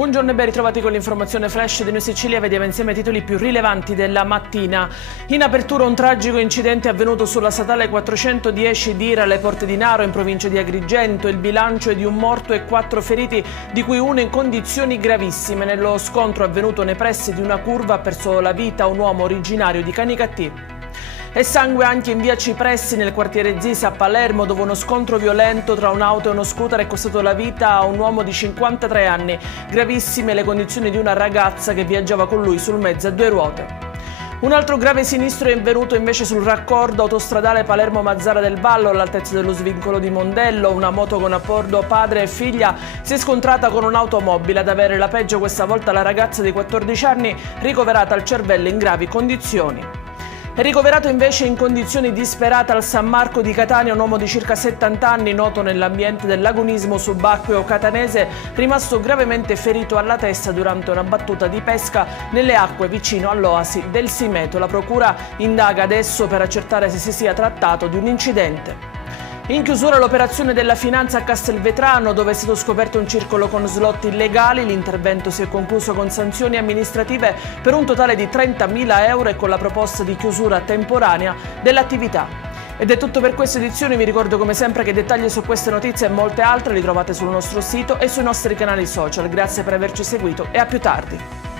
Buongiorno e ben ritrovati con l'informazione flash di Noi Sicilia. Vediamo insieme i titoli più rilevanti della mattina. In apertura un tragico incidente avvenuto sulla statale 410 di Ira alle Porte di Naro in provincia di Agrigento. Il bilancio è di un morto e 4 feriti, di cui uno in condizioni gravissime. Nello scontro avvenuto nei pressi di una curva ha perso la vita un uomo originario di Canicattì. E sangue anche in via Cipressi nel quartiere Zisa a Palermo, dove uno scontro violento tra un'auto e uno scooter è costato la vita a un uomo di 53 anni. Gravissime le condizioni di una ragazza che viaggiava con lui sul mezzo a 2 ruote. Un altro grave sinistro è avvenuto invece sul raccordo autostradale Palermo-Mazzara del Vallo all'altezza dello svincolo di Mondello. Una moto con a bordo padre e figlia si è scontrata con un'automobile. Ad avere la peggio questa volta la ragazza di 14 anni, ricoverata al cervello in gravi condizioni. È ricoverato invece in condizioni disperate al San Marco di Catania un uomo di circa 70 anni, noto nell'ambiente dell'agonismo subacqueo catanese, rimasto gravemente ferito alla testa durante una battuta di pesca nelle acque vicino all'oasi del Simeto. La procura indaga adesso per accertare se si sia trattato di un incidente. In chiusura l'operazione della finanza a Castelvetrano, dove è stato scoperto un circolo con slot illegali. L'intervento si è concluso con sanzioni amministrative per un totale di 30.000 euro e con la proposta di chiusura temporanea dell'attività. Ed è tutto per questa edizione. Vi ricordo come sempre che dettagli su queste notizie e molte altre li trovate sul nostro sito e sui nostri canali social. Grazie per averci seguito e a più tardi.